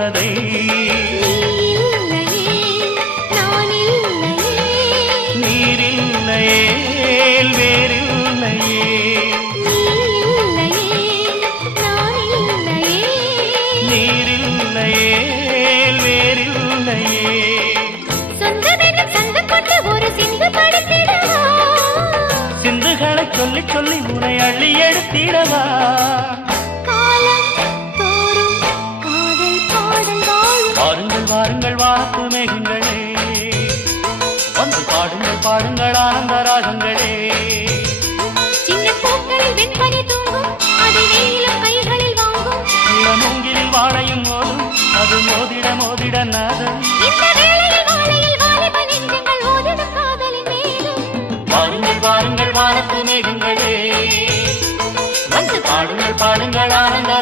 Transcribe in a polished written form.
தேவதை நீரில்லையே வேறில்லையே நீரில்லையே வேறில்லையே சிந்துகளை சொல்லி சொல்லி உனை அள்ளி எடுத்திடவா வாருங்கள் வாருங்கள் வாக்கு மேகங்களே வந்து பாடுங்கள் பாடுங்கள் ஆனந்த ராகங்களே சின்ன பூக்களில் வெண்பனி தூங்கும் அது வெயிலும் கைகளில் வாங்கும் மூங்கிலில் வாழையும் மோதும் அது மோதிட மோதிட நாதம் இந்த வேளையில் வாழையில் வாலிப நெஞ்சங்கள் ஓதிடும் காதலின் மேலும் வாருங்கள் வாருங்கள் வானத்து மேகங்களே வந்து பாடுங்கள் பாடுங்கள் ஆனந்த